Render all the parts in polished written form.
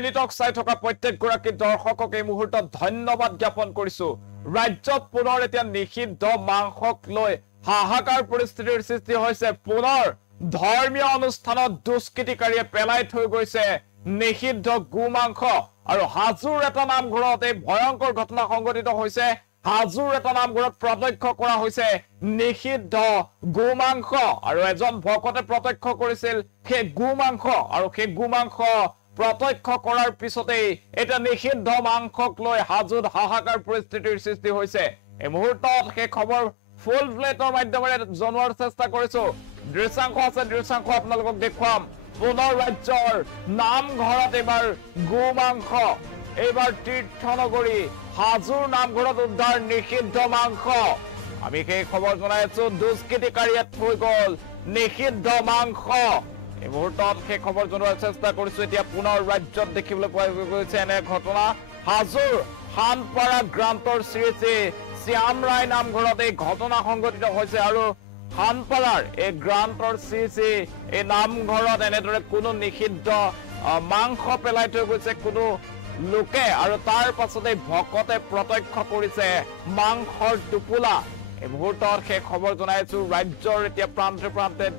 মিনিটক চাই থকা প্ৰত্যেকগৰাকী দৰ্শকক এই মুহূৰ্তত ধন্যবাদ জ্ঞাপন কৰিছো ৰাজ্যত পুনৰ এতিয়া নিষিদ্ধ মাংসক লৈ হাহাকাৰ পৰিস্থিতিৰ সৃষ্টি হৈছে পুনৰ ধৰ্মীয় অনুষ্ঠানত দুষ্কৃতিকাৰীয়ে পেলাই থৈ গৈছে নিষিদ্ধ গোমাংস আৰু হাজোৰ এটা নামঘৰত এই ভয়ংকৰ ঘটনা সংঘটিত হৈছে হাজোৰ এটা নামঘৰত প্ৰত্যক্ষ কৰা হৈছে নিষিদ্ধ গোমাংস আৰু এজন ভকতে প্ৰত্যক্ষ কৰিছিল সেই গোমাংস আৰু সেই গোমাংস প্ৰত্যক্ষ কৰাৰ পিছতেই এটা নিষিদ্ধ মাংসক লৈ হাজোত হাহাকাৰ পৰিস্থিতিৰ সৃষ্টি হৈছে এই মুহূৰ্তত সেই খবৰ ফুল প্লেটৰ মাধ্যমেৰে জনোৱাৰ চেষ্টা কৰিছো দৃশ্যাংশ আছে দৃশ্যাংশ আপোনালোকক দেখুৱাম পুনৰ ৰাজ্যৰ নামঘৰত এবাৰ গোমাংস এইবাৰ তীৰ্থনগৰী হাজোৰ নামঘৰত উদ্ধাৰ নিষিদ্ধ মাংস আমি সেই খবৰ জনাই আছো দুষ্কৃতিকাৰীয়ে থৈ গ'ল নিষিদ্ধ মাংস এই মুহূৰ্তত সেই খবৰ জনোৱাৰ চেষ্টা কৰিছো এতিয়া পুনৰ ৰাজ্যত দেখিবলৈ পোৱা গৈছে এনে ঘটনা হাজোৰ খানপাৰা গ্ৰান্টৰ শ্ৰী শ্ৰী শ্যাম ৰায় নামঘৰত এই ঘটনা সংঘটিত হৈছে আৰু খানপাৰাৰ এই গ্ৰান্টৰ শ্ৰী শ্ৰী এই নামঘৰত এনেদৰে কোনো নিষিদ্ধ মাংস পেলাই থৈ গৈছে কোনো লোকে আৰু তাৰ পাছতে ভকতে প্ৰত্যক্ষ কৰিছে মাংসৰ টোপোলা এই মুহূৰ্তত সেই খবৰ জনাইছো ৰাজ্যৰ এতিয়া প্ৰান্তে প্ৰান্তে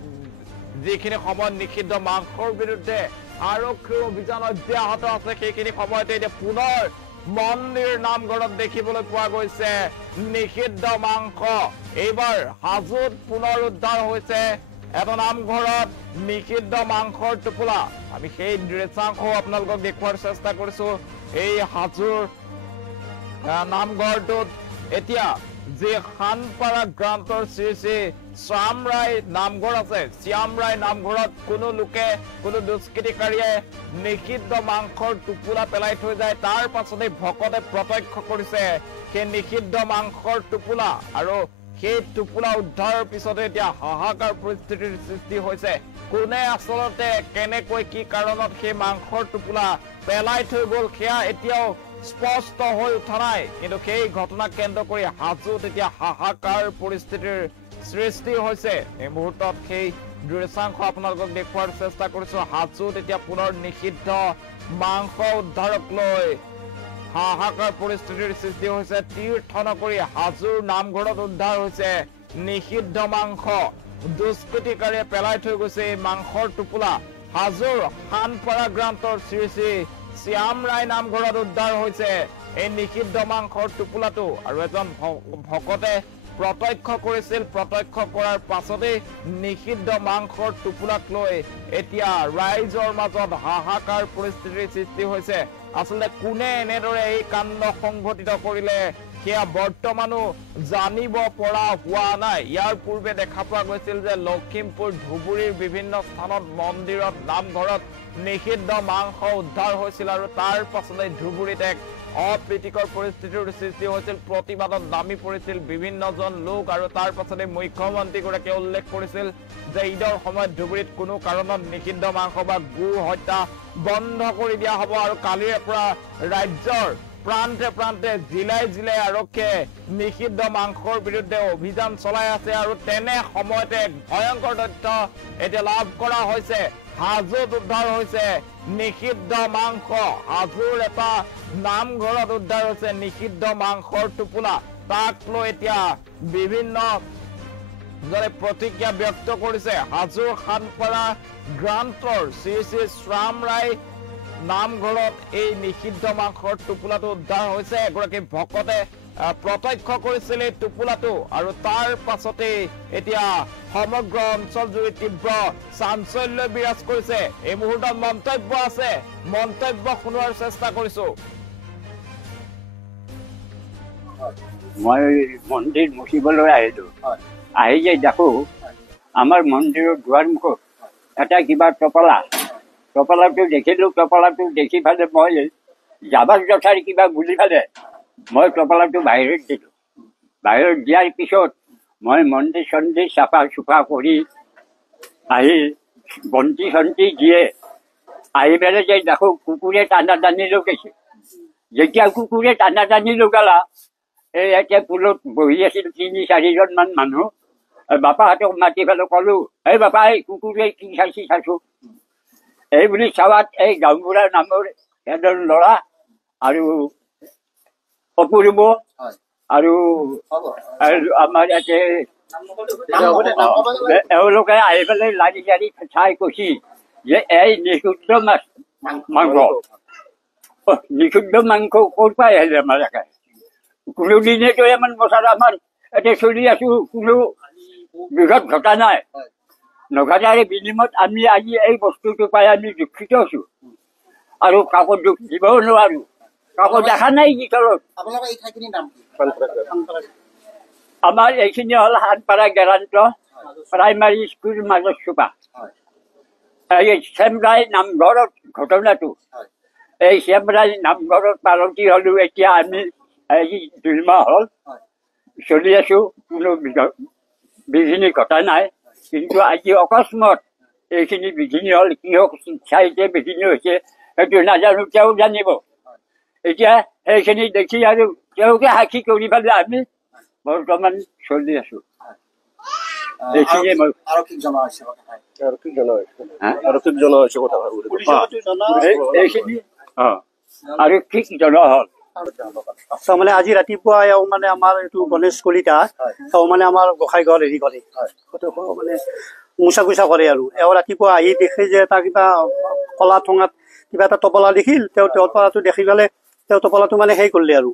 যিখিনি সময় নিষিদ্ধ মাংসৰ বিৰুদ্ধে আৰক্ষীৰ অভিযান অব্যাহত আছে সেইখিনি সময়তে এতিয়া পুনৰ মন্দিৰ নামঘৰত দেখিবলৈ পোৱা গৈছে নিষিদ্ধ মাংস এইবাৰ হাজোত পুনৰ উদ্ধাৰ হৈছে এটা নামঘৰত নিষিদ্ধ মাংসৰ টোপোলা আমি সেই দৃশ্যাংশ আপোনালোকক দেখুৱাৰ চেষ্টা কৰিছো এই হাজোৰ নামঘৰটোত এতিয়া যে খানপাৰা গ্ৰান্টৰ শ্ৰী শ্ৰী শ্যাম ৰায় নামঘৰ আছে শ্যাম ৰায় নামঘৰত কোনো লোকে কোনো দুষ্কৃতিকাৰীয়ে নিষিদ্ধ মাংসৰ টোপোলা পেলাই থৈ যায় তাৰ পাছতে ভকতে প্ৰত্যক্ষ কৰিছে সেই নিষিদ্ধ মাংসৰ টোপোলা আৰু সেই টোপোলা উদ্ধাৰৰ পিছতে এতিয়া হাহাকাৰ পৰিস্থিতিৰ সৃষ্টি হৈছে কোনে আচলতে কেনেকৈ কি কাৰণত সেই মাংসৰ টোপোলা পেলাই থৈ গ'ল সেয়া এতিয়াও স্পষ্ট হৈ উঠা নাই কিন্তু সেই ঘটনাক কেন্দ্ৰ কৰি হাজোত এতিয়া হাহাকাৰ পৰিস্থিতিৰ সৃষ্টি হৈছে এই মুহূৰ্তত সেই দৃশ্যাংশ আপোনালোকক দেখুৱাৰ চেষ্টা কৰিছো হাজোত এতিয়া পুনৰ নিষিদ্ধ মাংস উদ্ধাৰক লৈ হাহাকাৰ পৰিস্থিতিৰ সৃষ্টি হৈছে তীৰ্থনগৰী হাজোৰ নামঘৰত উদ্ধাৰ হৈছে নিষিদ্ধ মাংস দুষ্কৃতিকাৰীয়ে পেলাই থৈ গৈছে এই মাংসৰ টোপোলা হাজোৰ খানপাৰা গ্ৰান্টৰ শ্ৰী শ্ৰী শ্যাম ৰায় নামঘৰত উদ্ধাৰ হৈছে এই নিষিদ্ধ মাংসৰ টোপোলাটো আৰু এজন ভকতে প্ৰত্যক্ষ কৰিছিল প্ৰত্যক্ষ কৰাৰ পাছতেই নিষিদ্ধ মাংসৰ টোপোলাক লৈ এতিয়া ৰাইজৰ মাজত হাহাকাৰ পৰিস্থিতিৰ সৃষ্টি হৈছে আসলে কোনে এনেদৰে এই কাণ্ড সংঘটিত কৰিলে সেয়া বৰ্তমানো জানিব পৰা হোৱা নাই ইয়াৰ পূৰ্বে দেখা পোৱা গৈছিল যে লখিমপুৰ ধুবুৰীৰ বিভিন্ন স্থানত মন্দিৰত নামঘৰত নিষিদ্ধ মাংস উদ্ধাৰ হৈছিল আৰু তাৰ পাছতে ধুবুৰীত এক অপ্ৰীতিকৰ পৰিস্থিতিৰ সৃষ্টি হৈছিল প্ৰতিবাদত নামি পৰিছিল বিভিন্নজন লোক আৰু তাৰ পাছতে মুখ্যমন্ত্ৰীগৰাকীয়ে উল্লেখ কৰিছিল যে ঈদৰ সময়ত ধুবুৰীত কোনো কাৰণত নিষিদ্ধ মাংস বা গো হত্যা বন্ধ কৰি দিয়া হ'ব আৰু কালিৰে পৰা ৰাজ্যৰ প্ৰান্তে প্ৰান্তে জিলাই জিলাই আৰক্ষীয়ে নিষিদ্ধ মাংসৰ বিৰুদ্ধে অভিযান চলাই আছে আৰু তেনে সময়তে ভয়ংকৰ তথ্য এতিয়া লাভ কৰা হৈছে হাজোত উদ্ধাৰ হৈছে নিষিদ্ধ মাংস হাজোৰ এটা নামঘৰত উদ্ধাৰ হৈছে নিষিদ্ধ মাংসৰ টোপোলা তাক লৈ এতিয়া বিভিন্ন প্ৰতিক্ৰিয়া ব্যক্ত কৰিছে হাজোৰ খানপাৰা গ্ৰান্টৰ শ্ৰী শ্ৰী শ্যাম ৰায় নামঘৰত এই নিষিদ্ধ মাংসৰ টোপোলাটো উদ্ধাৰ হৈছে এগৰাকী ভকতে প্ৰত্যক্ষ কৰিছিল এই টোপোলাটো আৰু তাৰ পাছতে এতিয়া সমগ্ৰ অঞ্চল জুৰি তীব্ৰ চাঞ্চল্য বিৰাজ কৰিছে এই মুহূৰ্তত মন্তব্য আছে মন্তব্য শুনোৱাৰ চেষ্টা কৰিছো মই মন্দিৰ মুচিবলৈ আহিলো আহি যে দেখো আমাৰ মন্দিৰৰ দুৱাৰমুখত এটা কিবা টপলাটো দেখিলো টপলাটো দেখি পেলাই মই যাবাৰ যথাৰ কিবা বুলি পেলাই মই টপলাটো বাহিৰত দিলো বাহিৰত দিয়াৰ পিছত মই মন্দিৰ চন্দিৰ চাফা চুফা কৰি আহি বন্তি চন্তি দিয়ে আহি পেলাই যে দেখো কুকুৰে টানা টানি লগাইছে যেতিয়া কুকুৰে টানা টানি লগালা এই এতিয়া পুলত বহি আছিল ৩-৪জন মান মানুহ বাপাহঁতক মাতি পেলাই ক'লো এই বাপা এই কুকুৰে কি চাইছো এই বুলি চাৱাত এই গাঁওবুঢ়াৰ নামৰ এজন ল'ৰা আৰু অপূৰ্ব আৰু আমাৰ ইয়াতে এওঁলোকে আহি পেলাই লাৰি লাৰি চাই কৈছি যে এই নিষিদ্ধ মাংস নিষিদ্ধ মাংস ক'ৰ পৰা আহিলে আমাৰ ইয়াতে কোনোদিনেতো ইমান বছৰ আমাৰ এতিয়া চলি আছো কোনো বিঘত ঘটা নাই নঘটাৰ বিনিময়ত আমি আজি এই বস্তুটো পাই আমি দুখিত আছো আৰু কাকো দুখ দিবও নোৱাৰো কাকো দেখা নাই ভিতৰত আমাৰ এইখিনি হ'ল হাতপাৰা গেৰান্ত প্ৰাইমাৰী স্কুল মাজত চোপা এই চেমৰাই নামঘৰত ঘটনাটো এই চেমৰাই নামঘৰত পালতি হ'লো এতিয়া আমি এই 2 মাহ হ'ল চলি আছো কোনো বিঘিনি ঘটা নাই কিন্তু আজি অকস্মাত এইখিনি বিঘিনি হ'ল কিহক চাইতে বিঘিনি হৈছে সেইটো নাজানো তেওঁ জানিব এতিয়া সেইখিনি দেখি আৰু তেওঁকে সাক্ষী কৰি পেলাই আমি বৰ্তমান চলি আছো এইখিনিয়ে মই এইখিনি আৰক্ষীক জনোৱা হ'ল মানে আজি ৰাতিপুৱা এওঁ মানে আমাৰ এইটো গণেশ কলিতা এওঁ মানে আমাৰ গোসাই ঘৰ হেৰি কৰে মানে মোচা কোচা কৰে আৰু এওঁ ৰাতিপুৱা আহি দেখে যে এটা কিবা কলা ঠঙাত কিবা এটা টোপলা দেখিল তেওঁ টোপলাটো দেখি পেলাই তেওঁ টোপলাটো মানে সেই কৰিলে আৰু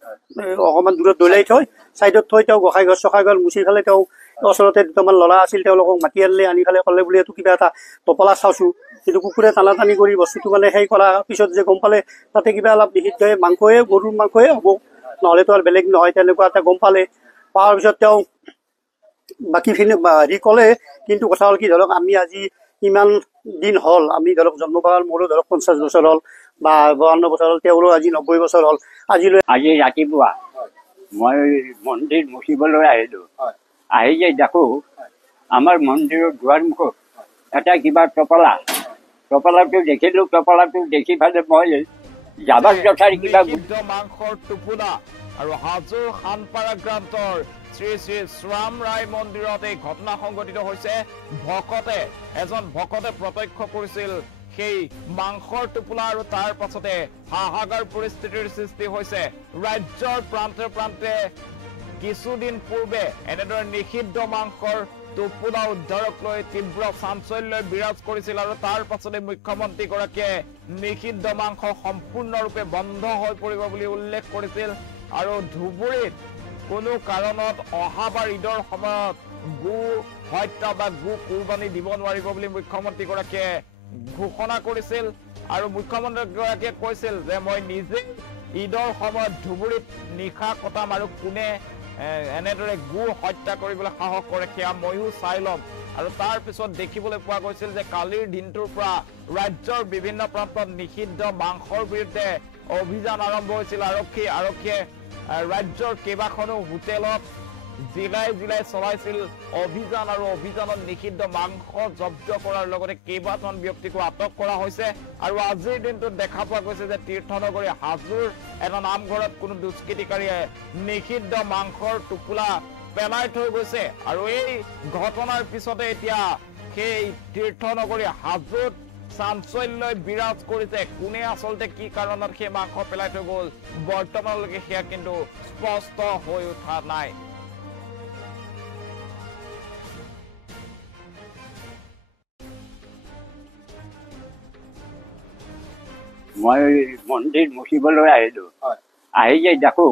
অকণমান দূৰত দলিয়াই থৈ চাইডত থৈ তেওঁ গোসাই ঘৰ চখাই ঘৰ মুচি পেলাই তেওঁ ওচৰতে দুটামান ল'ৰা আছিল তেওঁলোকক মাতি আনিলে আনি পেলাই ক'লে বোলে এইটো কিবা এটা টোপলা চাওঁছো কিন্তু কুকুৰে টানা টানি কৰি বস্তুটো মানে সেই কৰা পিছত যে গম পালে তাতে কিবা অলপ নিষিদ্ধ মাংসয়ে গৰুৰ মাংসয়ে হ'ব নহ'লেতো আৰু বেলেগ নহয় তেনেকুৱা এটা গম পালে পোৱাৰ পিছত তেওঁ বাকীখিনি হেৰি ক'লে কিন্তু কথা হ'ল কি ধৰক আমি আজি ইমান দিন হ'ল আমি ধৰক জন্ম পাৱাৰ মোৰো ধৰক 50 বছৰ হ'ল বা 52 বছৰ হ'ল তেওঁৰো আজি 90 বছৰ হ'ল আজি ৰাতিপুৱা মই মন্দিৰ মুচিবলৈ আহিলো আহি যে দেখো আমাৰ মন্দিৰৰ দুৱাৰমুখত এটা কিবা টোপলাটো দেখিলো টোপলাটো দেখি পেলাই মই যাবাৰ যথাৰ কিবা মাংসৰ টোপোলা আৰু হাজোৰ খানপাৰা গ্ৰান্তৰ শ্ৰী শ্ৰী শ্যাম ৰায় মন্দিৰত এই ঘটনা সংঘটিত হৈছে এজন ভকতে প্ৰত্যক্ষ কৰিছিল সেই মাংসৰ টোপোলা আৰু তাৰ পাছতে হাহাকাৰ পৰিস্থিতিৰ সৃষ্টি হৈছে ৰাজ্যৰ প্ৰান্তে প্ৰান্তে কিছুদিন পূৰ্বে এনেদৰে নিষিদ্ধ মাংসৰ টোপোলা উদ্ধাৰক লৈ তীব্ৰ চাঞ্চল্য বিৰাজ কৰিছিল আৰু তাৰ পাছতে মুখ্যমন্ত্ৰীগৰাকীয়ে নিষিদ্ধ মাংস সম্পূৰ্ণৰূপে বন্ধ হৈ পৰিব বুলি উল্লেখ কৰিছিল আৰু ধুবুৰীত কোনো কাৰণত অহাবাৰ ঈদৰ সময়ত গো হত্যা বা গো কুৰবানী দিব নোৱাৰিব বুলি মুখ্যমন্ত্ৰীগৰাকীয়ে ঘোষণা কৰিছিল আৰু মুখ্যমন্ত্ৰীগৰাকীয়ে কৈছিল যে মই নিজে ঈদৰ সময়ত ধুবুৰীত নিশা কটাম আৰু কোনে এনেদৰে গো হত্যা কৰিবলৈ সাহস কৰে সেয়া ময়ো চাই ল'ম আৰু তাৰ পিছত দেখিবলৈ পোৱা গৈছিল যে কালিৰ দিনটোৰ পৰা ৰাজ্যৰ বিভিন্ন প্ৰান্তত নিষিদ্ধ মাংসৰ বিৰুদ্ধে অভিযান আৰম্ভ হৈছিল আৰক্ষীয়ে ৰাজ্যৰ কেইবাখনো হোটেলত জিলাই জিলাই চলাইছিল অভিযান আৰু অভিযানত নিষিদ্ধ মাংস জব্দ কৰাৰ লগতে কেইবাজন ব্যক্তিকো আটক কৰা হৈছে আৰু আজিৰ দিনটোত দেখা পোৱা গৈছে যে তীৰ্থনগৰী হাজোৰ এটা নামঘৰত কোনো দুষ্কৃতিকাৰীয়ে নিষিদ্ধ মাংসৰ টোপোলা পেলাই থৈ গৈছে আৰু এই ঘটনাৰ পিছতে এতিয়া সেই তীৰ্থনগৰী হাজোত চাঞ্চল্যই বিৰাজ কৰিছে কোনে আচলতে কি কাৰণত সেই মাংস পেলাই থৈ গ'ল বৰ্তমানলৈকে সেয়া কিন্তু স্পষ্ট হৈ উঠা নাই মই মন্দিৰ মুচিবলৈ আহিলো আহি যে দেখো